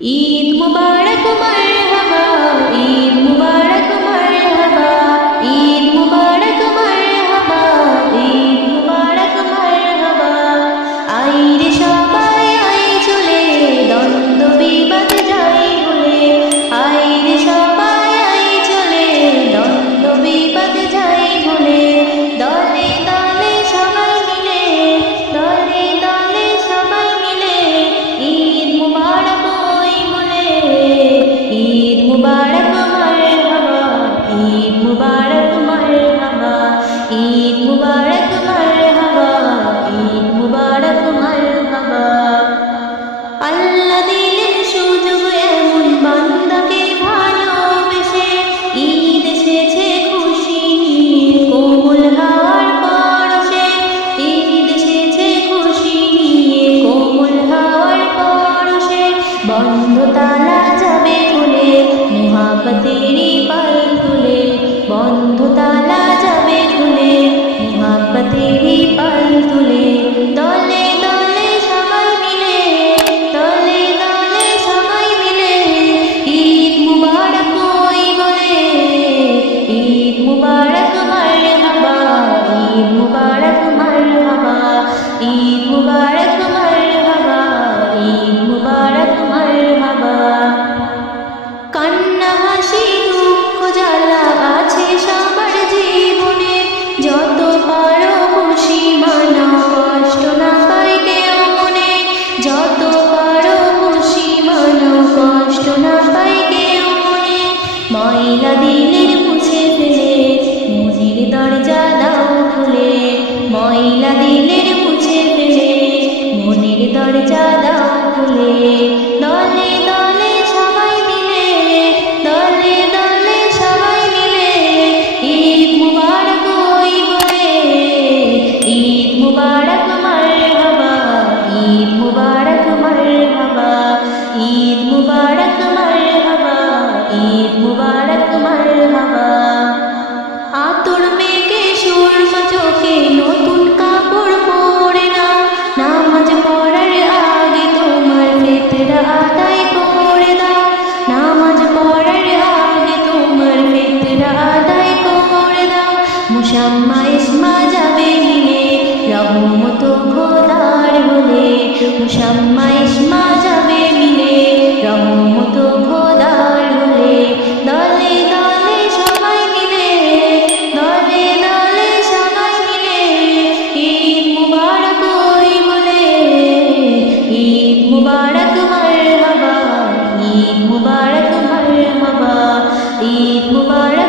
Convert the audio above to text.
ঈদ মুবারক মারহাবা, ঈদ মুবারক মারহাবা, ঈদ মুবারক মারহাবা, ঈদ মুবারক মারহাবা। আইরে সবাই আই চলে, দ্বন্দ্ব বিবাদ যাই ভুলে। আইরে সবাই আই চলে, দ্বন্দ্ব বিবাদ যাই ভুলে। দলে দলে সবাই মিলে, দলে দলে সবাই মিলে, ঈদ মুবারক ঈদ মুবারক মারহাবা, ঈদ মুবারক মারহাবা, ঈদ মুবারক মারহাবা, ঈদ মুবারক মারহাবা। আল্লাহ দিলেন সুযোগ এমন বান্দাকে ভালোবেসে, ঈদ এসেছে খুশি নিয়ে কোমল হাওয়ার পরশে। ঈদ এসেছে খুশি নিয়ে কোমল হাওয়ার পরশে। বন্ধ তালা যাবে খুলে, মুহাব্বতেরই পাল তুলে। বন্ধ তালা যাবে খুলে, মুহাব্বতেরই পাল তুলে। দলে দলে সবাই মিলে, দলে দলে সবাই মিলে, ঈদ মুবারক ওই বলে। ঈদ মুবারক মারহাবা, ঈদ মুবারক মারহাবা, ঈদ মুবারক মারহাবা, ঈদ মুবারক মারহাবা। কান্না হাসি দুঃখ জ্বালা আছে সবার জীবনে, যত পারো খুশি মানাও, কষ্ট না পাই কেউ মনে। যত পারো খুশি মানাও, কষ্ট না পাই কেউ মনে। ময়লা দিলের মুছে ফেলে, মনের দরজা দাও খুলে। ময়লা দিলের মুছে ফেলে, মনের দরজা দাও খুলে। দলে দলে সবাই মিলে, দলে দলে সবাই মিলে, ঈদ মুবারক ওই বলে। ঈদ মুবারক মারহাবা, ঈদ মুবারক মারহাবা, ঈদ মুবারক মারহাবা, ঈদ মুবারক মারহাবা। আতর মেঘে সুরমা চোখে নতুন কাপড় পরে নাও। নামাজ পড়ার আগে তোমার ফিতরা আদায় করে দাও। নামাজ পড়ার আগে তোমার ফিতরা আদায় করে দাও। মুসাম্মা ইসমা যাবে মিলে, রহমত খোদার বলে। মুসাম্মা ইসমা যাবে মিলে, রহমত খোদার বলে। দলে দলে সবাই মিলে, দলে দলে সবাই মিলে, ঈদ মুবারক ওই বলে। ঈদ মুবারক মারহাবা, ঈদ মুবারক মারহাবা, ঈদ মুবারক